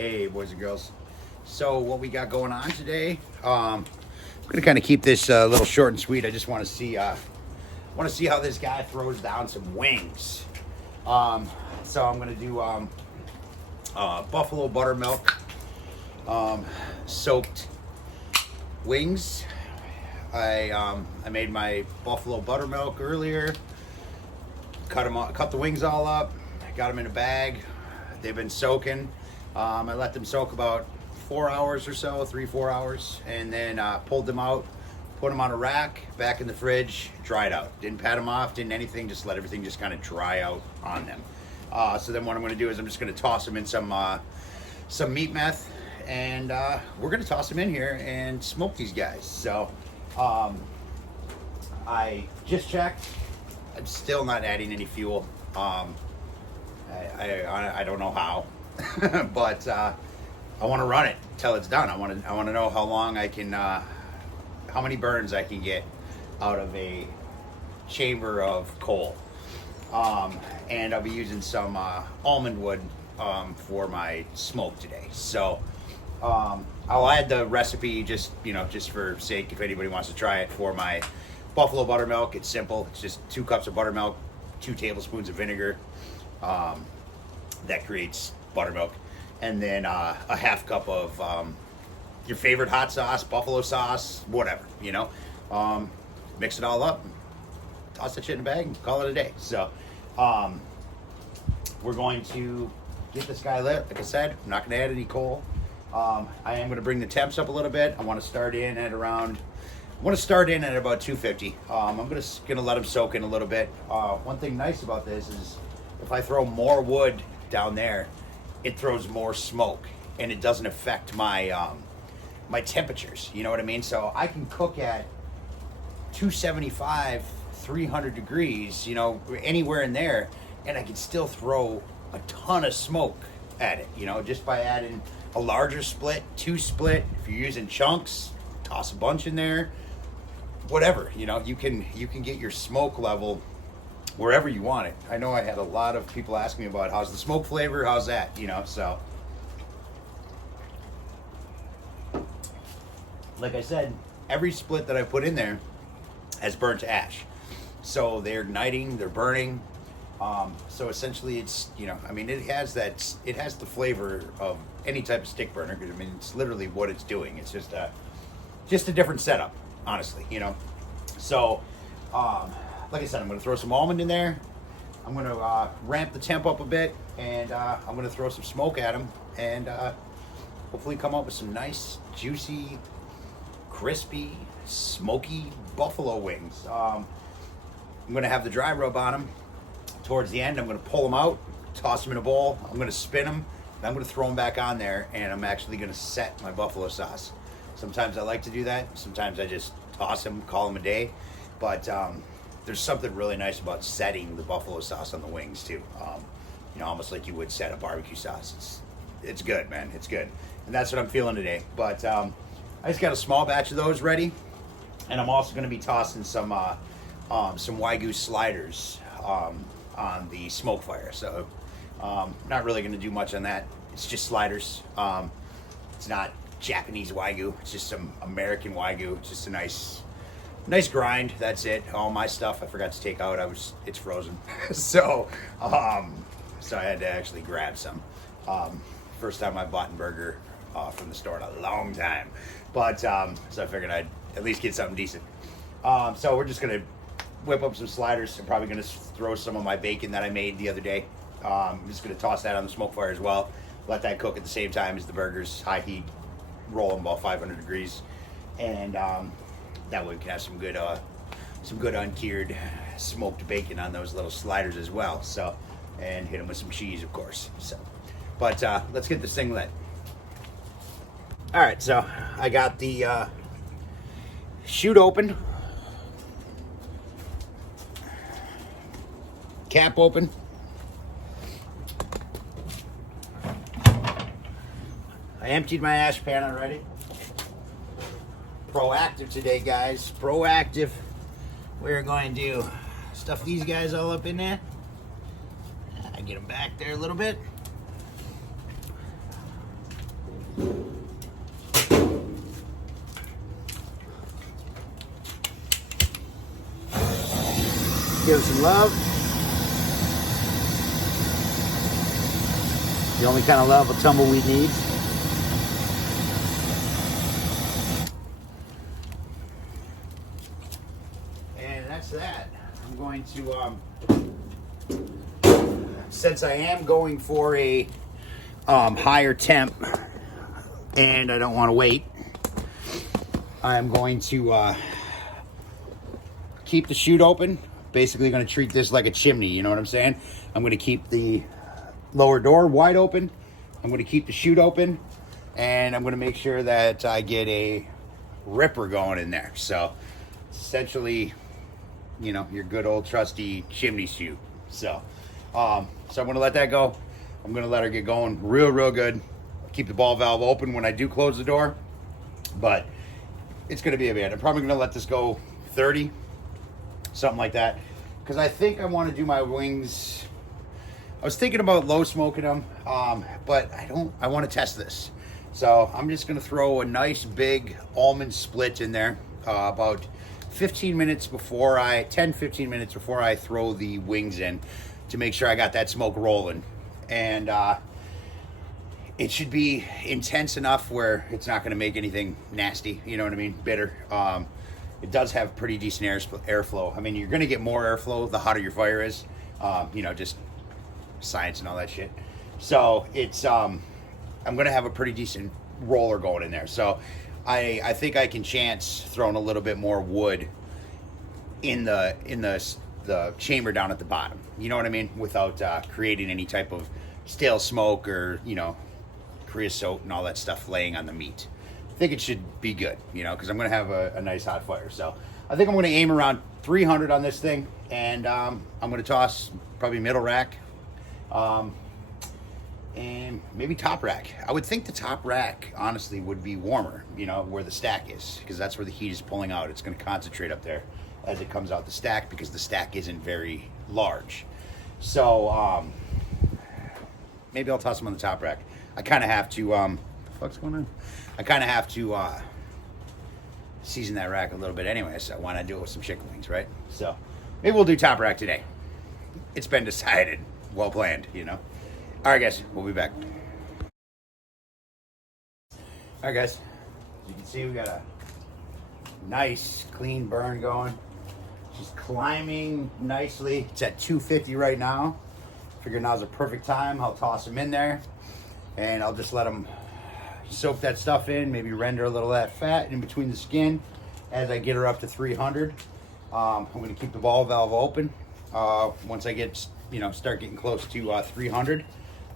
Hey, boys and girls. So what we got going on today? I'm gonna kind of keep this little short and sweet. I just want to see how this guy throws down some wings. So I'm gonna do Buffalo Buttermilk soaked wings. I made my Buffalo Buttermilk earlier. Cut the wings all up. Got them in a bag. They've been soaking. I let them soak about 4 hours or so, 3-4 hours, and then pulled them out, put them on a rack, back in the fridge, dried out. Didn't pat them off, didn't anything, just let everything just kind of dry out on them. So then what I'm going to do is I'm just going to toss them in some meat meth, and we're going to toss them in here and smoke these guys. So I just checked. I'm still not adding any fuel. I don't know how, but I want to run it till it's done. I want to know how long I can, how many burns I can get out of a chamber of coal. And I'll be using some almond wood for my smoke today. So I'll add the recipe just for sake if anybody wants to try it for my Buffalo Buttermilk. It's simple. It's just 2 cups of buttermilk, 2 tablespoons of vinegar. That creates buttermilk, and then a half cup of your favorite hot sauce, buffalo sauce, whatever, mix it all up, toss that shit in a bag, and call it a day. So we're going to get this guy lit. Like I said, I'm not going to add any coal. I am going to bring the temps up a little bit. I want to start in at about 250. I'm going to let them soak in a little bit. One thing nice about this is if I throw more wood down there, it throws more smoke, and it doesn't affect my my temperatures. You know what I mean? So I can cook at 275, 300 degrees, anywhere in there, and I can still throw a ton of smoke at it. Just by adding a larger split, 2 split. If you're using chunks, toss a bunch in there. Whatever, you can get your smoke level wherever you want it. I know I had a lot of people ask me about how's the smoke flavor, how's that, so. Like I said, every split that I put in there has burnt to ash. So they're igniting, they're burning. So essentially it's, it has the flavor of any type of stick burner, because it's literally what it's doing. It's just a different setup, honestly, So, like I said, I'm going to throw some almond in there. I'm going to ramp the temp up a bit, and I'm going to throw some smoke at them, and hopefully come up with some nice, juicy, crispy, smoky buffalo wings. I'm going to have the dry rub on them. Towards the end, I'm going to pull them out, toss them in a bowl. I'm going to spin them, and I'm going to throw them back on there, and I'm actually going to set my buffalo sauce. Sometimes I like to do that. Sometimes I just toss them, call them a day. But there's something really nice about setting the buffalo sauce on the wings too. Almost like you would set a barbecue sauce. It's good, man. It's good, and that's what I'm feeling today. But I just got a small batch of those ready, and I'm also going to be tossing some Wagyu sliders on the smoke fire. So not really going to do much on that. It's just sliders. It's not Japanese Wagyu. It's just some American Wagyu. It's just a nice grind. That's it. All my stuff I forgot to take out. It's frozen. so I had to actually grab some. First time I bought a burger from the store in a long time. But so I figured I'd at least get something decent. So we're just gonna whip up some sliders. I'm probably gonna throw some of my bacon that I made the other day. I'm just gonna toss that on the smoke fire as well. Let that cook at the same time as the burgers. High heat. Roll them about 500 degrees, and that way we can have some good uncured smoked bacon on those little sliders as well. So, and hit them with some cheese, of course. So, but let's get this thing lit. All right, so I got the chute open, cap open. I emptied my ash pan already. Proactive today, guys. Proactive. We're going to stuff these guys all up in there. I get them back there a little bit. Give it some love. The only kind of love a tumbleweed needs. And that's that. I'm going to, since I am going for a higher temp and I don't want to wait, I'm going to keep the chute open. Basically going to treat this like a chimney, you know what I'm saying? I'm going to keep the lower door wide open. I'm going to keep the chute open, and I'm going to make sure that I get a ripper going in there. So essentially, you know, your good old trusty chimney chute. So I'm going to let that go. I'm going to let her get going real good. Keep the ball valve open when I do close the door, but it's going to be a bit. I'm probably going to let this go 30, something like that, because I think I want to do my wings. I was thinking about low smoking them, but I want to test this. So I'm just going to throw a nice big almond split in there about 10-15 minutes before I throw the wings in, to make sure I got that smoke rolling. And it should be intense enough where it's not going to make anything nasty, you know what I mean, bitter. It does have pretty decent airflow. I mean, you're going to get more airflow the hotter your fire is, you know, just science and all that shit. So it's I'm gonna have a pretty decent roller going in there. So I think I can chance throwing a little bit more wood in the chamber down at the bottom, you know what I mean, without creating any type of stale smoke or, you know, creosote and all that stuff laying on the meat. I think it should be good, you know, because I'm gonna have a nice hot fire. So I think I'm gonna aim around 300 on this thing, and I'm gonna toss probably middle rack, and maybe top rack. I would think the top rack, honestly, would be warmer, you know, where the stack is, because that's where the heat is pulling out. It's going to concentrate up there as it comes out the stack, because the stack isn't very large. So maybe I'll toss them on the top rack. I kind of have to, what's going on? I kind of have to season that rack a little bit anyway, so why not do it with some chicken wings, right? So maybe we'll do top rack today. It's been decided. Well planned, you know. All right, guys, we'll be back. All right, guys, as you can see, we got a nice clean burn going. She's climbing nicely. It's at 250 right now. Figure now's a perfect time. I'll toss them in there, and I'll just let them soak that stuff in, maybe render a little of that fat in between the skin as I get her up to 300. I'm going to keep the ball valve open. Once I get, you know, start getting close to 300,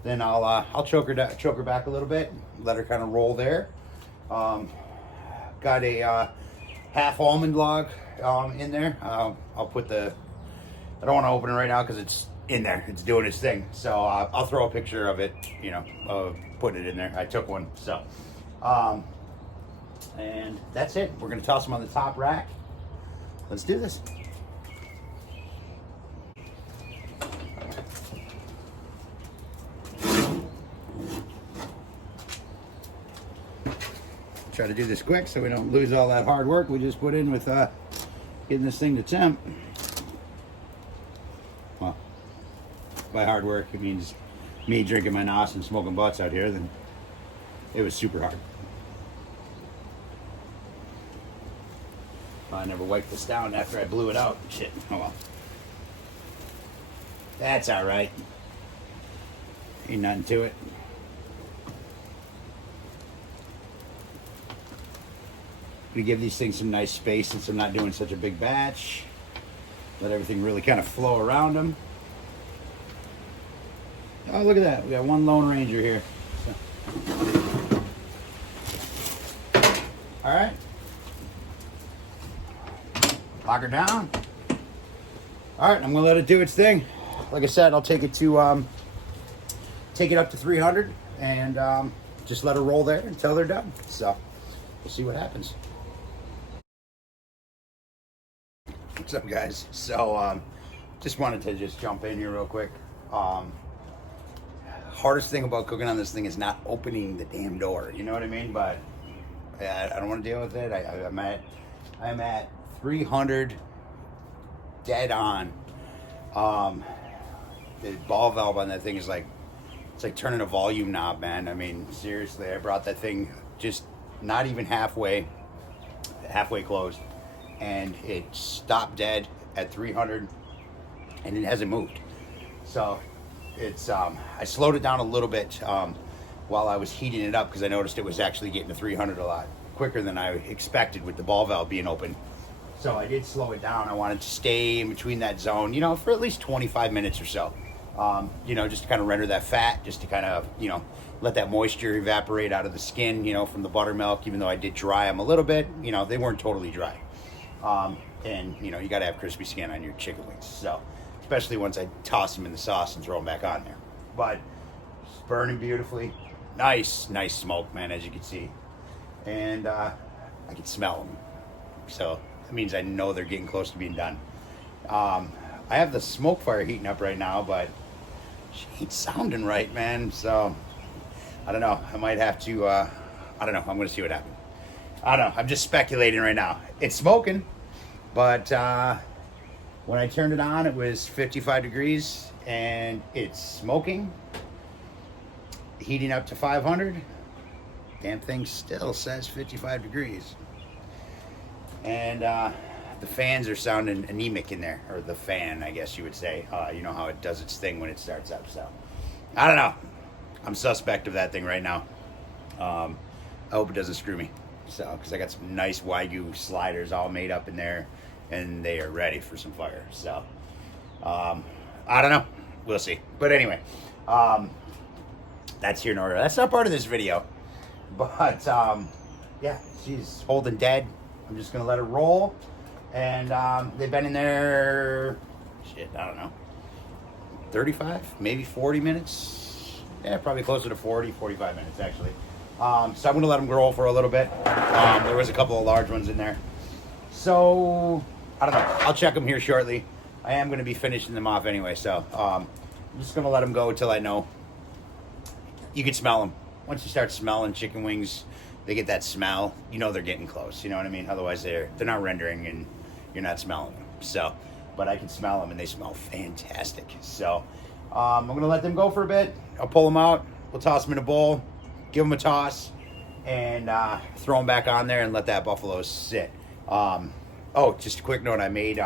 then I'll choke her back a little bit, let her kind of roll there. Got a half almond log in there. I'll put I don't want to open it right now because it's in there, it's doing its thing. So I'll throw a picture of it, you know, put it in there. I took one. So and that's it. We're gonna toss them on the top rack. Let's do this. Try to do this quick so we don't lose all that hard work we just put in with getting this thing to temp. Well, by hard work, it means me drinking my nos and smoking butts out here. Then it was super hard. I never wiped this down after I blew it out. Shit. Oh well. That's all right. Ain't nothing to it. We give these things some nice space since I'm not doing such a big batch. Let everything really kind of flow around them. Oh, look at that. We got one Lone Ranger here. So. All right. Lock her down. All right, I'm gonna let it do its thing. Like I said, I'll take it to take it up to 300 and just let her roll there until they're done. So we'll see what happens. What's up, guys? So just wanted to just jump in here real quick. Hardest thing about cooking on this thing is not opening the damn door, you know what I mean? But I don't want to deal with it. I'm at 300 dead on The ball valve on that thing is like, it's like turning a volume knob, man. I mean, seriously, I brought that thing just not even halfway closed, and it stopped dead at 300, and it hasn't moved. So it's I slowed it down a little bit while I was heating it up, because I noticed it was actually getting to 300 a lot quicker than I expected with the ball valve being open. So I did slow it down. I wanted to stay in between that zone, you know, for at least 25 minutes or so. You know, just to kind of render that fat, just to kind of, you know, let that moisture evaporate out of the skin, you know, from the buttermilk. Even though I did dry them a little bit, you know, they weren't totally dry. And, you know, you got to have crispy skin on your chicken wings. So, especially once I toss them in the sauce and throw them back on there. But it's burning beautifully. Nice smoke, man, as you can see. And I can smell them. So that means I know they're getting close to being done. I have the smoke fire heating up right now, but she ain't sounding right, man. So I don't know. I might have to, I don't know. I'm going to see what happens. I don't know. I'm just speculating right now. It's smoking, but when I turned it on, it was 55 degrees, and it's smoking, heating up to 500. Damn thing still says 55 degrees. And the fans are sounding anemic in there, or the fan, I guess you would say. You know how it does its thing when it starts up. So I don't know. I'm suspect of that thing right now. I hope it doesn't screw me. So, because I got some nice Wagyu sliders all made up in there, and they are ready for some fire. So I don't know. We'll see. But anyway, that's here in order. That's not part of this video. But yeah, she's holding dead. I'm just gonna let her roll. And they've been in there, shit, I don't know, 35, maybe 40 minutes. Yeah, probably closer to 40, 45 minutes actually. So I'm gonna let them grow for a little bit. There was a couple of large ones in there. So, I don't know, I'll check them here shortly. I am gonna be finishing them off anyway, so I'm just gonna let them go till I know. You can smell them. Once you start smelling chicken wings, they get that smell, you know they're getting close, you know what I mean? Otherwise they're not rendering and you're not smelling them. So, but I can smell them and they smell fantastic. So, I'm gonna let them go for a bit. I'll pull them out, we'll toss them in a bowl, give them a toss, and throw them back on there and let that buffalo sit. Oh, just a quick note, I made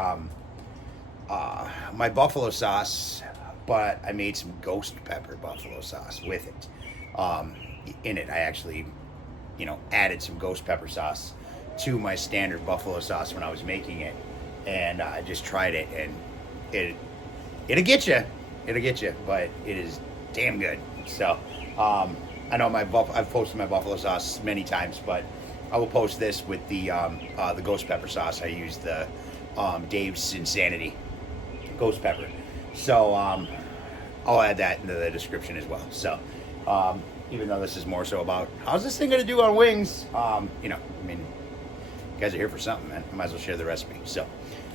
my buffalo sauce, but I made some ghost pepper buffalo sauce with it. In it, I actually, you know, added some ghost pepper sauce to my standard buffalo sauce when I was making it, and I just tried it, and it'll get you, but it is damn good. So I know I've posted my buffalo sauce many times, but I will post this with the ghost pepper sauce. I used the Dave's Insanity ghost pepper, so I'll add that into the description as well. So even though this is more so about how's this thing gonna do on wings, you know, I mean, you guys are here for something, man. I might as well share the recipe. So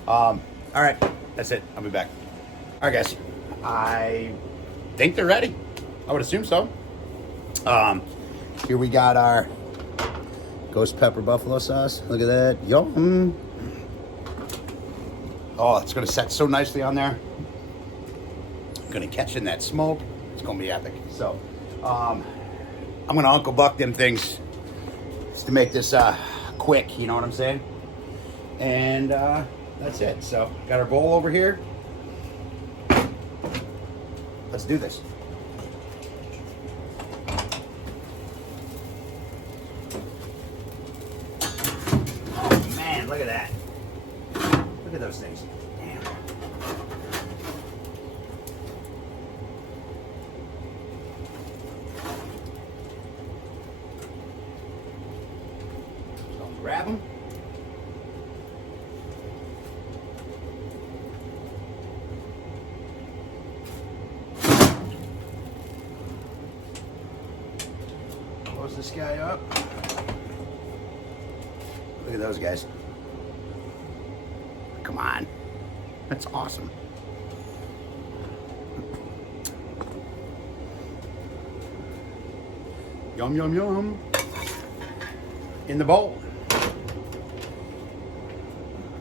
all right, that's it. I'll be back. All right, guys, I think they're ready. I would assume so. Here we got our ghost pepper buffalo sauce. Look at that. Yum. Oh, it's gonna set so nicely on there. Gonna catch in that smoke. It's gonna be epic. So I'm gonna Uncle Buck them things just to make this quick, you know what I'm saying? And that's it. So got our bowl over here. Let's do this. Oh man, look at that. Look at those things. Damn. So grab them. Close this guy up. Look at those guys. Come on. That's awesome. Yum, yum, yum. In the bowl.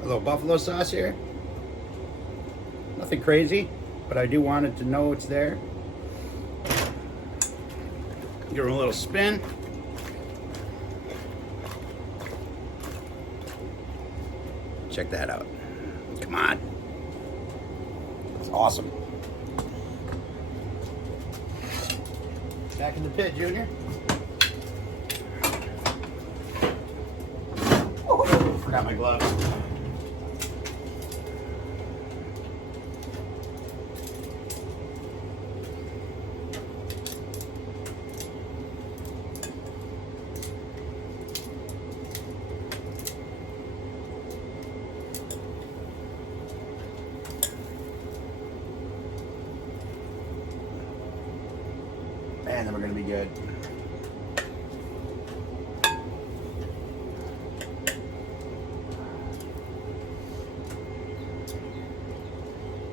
A little buffalo sauce here. Nothing crazy, but I do want it to know it's there. Give her a little spin. Check that out. Come on. It's awesome. Back in the pit, Junior. Oh, forgot my gloves. Man, then we're gonna be good.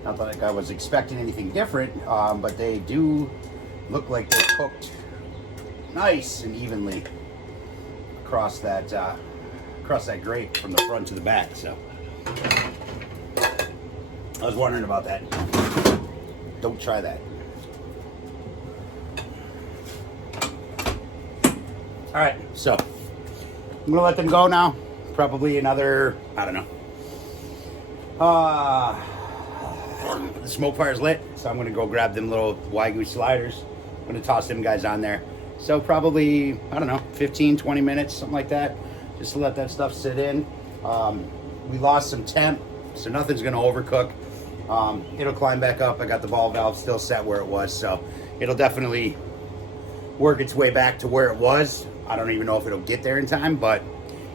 Not that like I was expecting anything different, but they do look like they're cooked nice and evenly across that grate from the front to the back. So I was wondering about that. Don't try that. All right, so I'm gonna let them go now. Probably another, I don't know. The smoke fire's lit, so I'm gonna go grab them little Wagyu sliders. I'm gonna toss them guys on there. So probably, I don't know, 15, 20 minutes, something like that, just to let that stuff sit in. We lost some temp, so nothing's gonna overcook. It'll climb back up. I got the ball valve still set where it was, so it'll definitely work its way back to where it was. I don't even know if it'll get there in time, but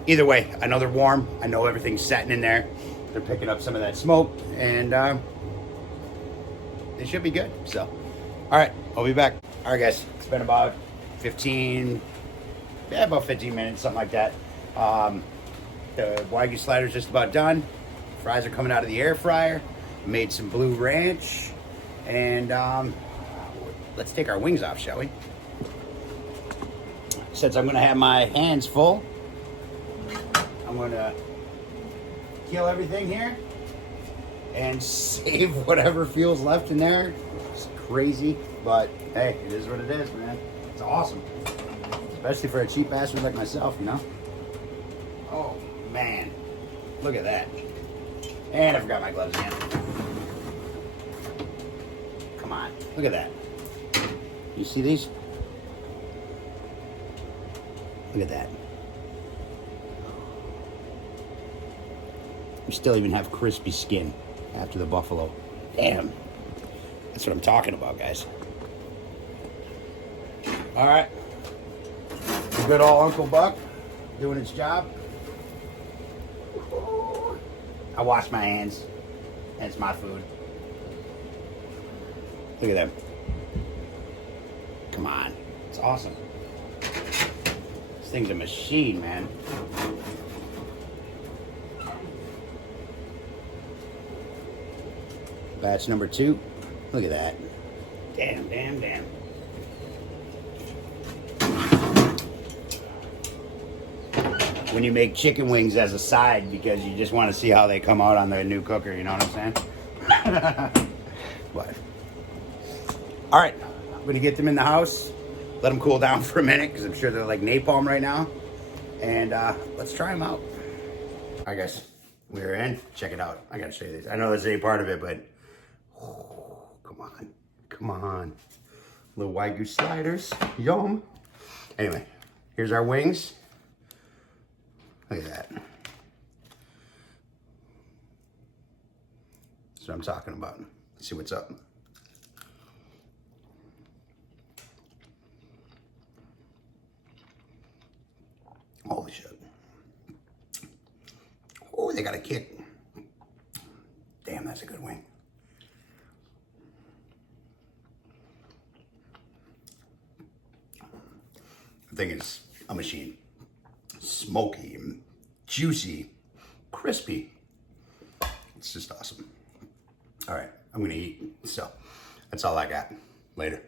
either way, I know they're warm. I know everything's setting in there. They're picking up some of that smoke, and they should be good. So, all right, I'll be back. All right, guys, it's been about 15 minutes, something like that. The Wagyu slider's just about done. Fries are coming out of the air fryer. Made some blue ranch, and let's take our wings off, shall we? Since I'm gonna have my hands full, I'm gonna kill everything here and save whatever fuel's left in there. It's crazy, but hey, it is what it is, man. It's awesome, especially for a cheap bastard like myself, you know. Oh man, look at that. And I forgot my gloves again. Come on, look at that. You see these? Look at that. We still even have crispy skin after the buffalo. Damn. That's what I'm talking about, guys. All right. Good old Uncle Buck doing its job. I wash my hands, and it's my food. Look at them. Come on. It's awesome. This thing's a machine, man. Batch number 2. Look at that. Damn, damn, damn. When you make chicken wings as a side because you just want to see how they come out on the new cooker, you know what I'm saying? But, all right, I'm going to get them in the house, let them cool down for a minute because I'm sure they're like napalm right now. And let's try them out. All right, guys, we're in. Check it out. I got to show you this. I know this ain't part of it, but come on. Come on. Little Wagyu sliders. Yum. Anyway, here's our wings. Look at that. That's what I'm talking about. Let's see what's up. Holy shit. Oh, they got a kick. Damn, that's a good wing. The thing is a machine. Smoky, juicy, crispy. It's just awesome. All right, I'm gonna eat. So that's all I got. Later.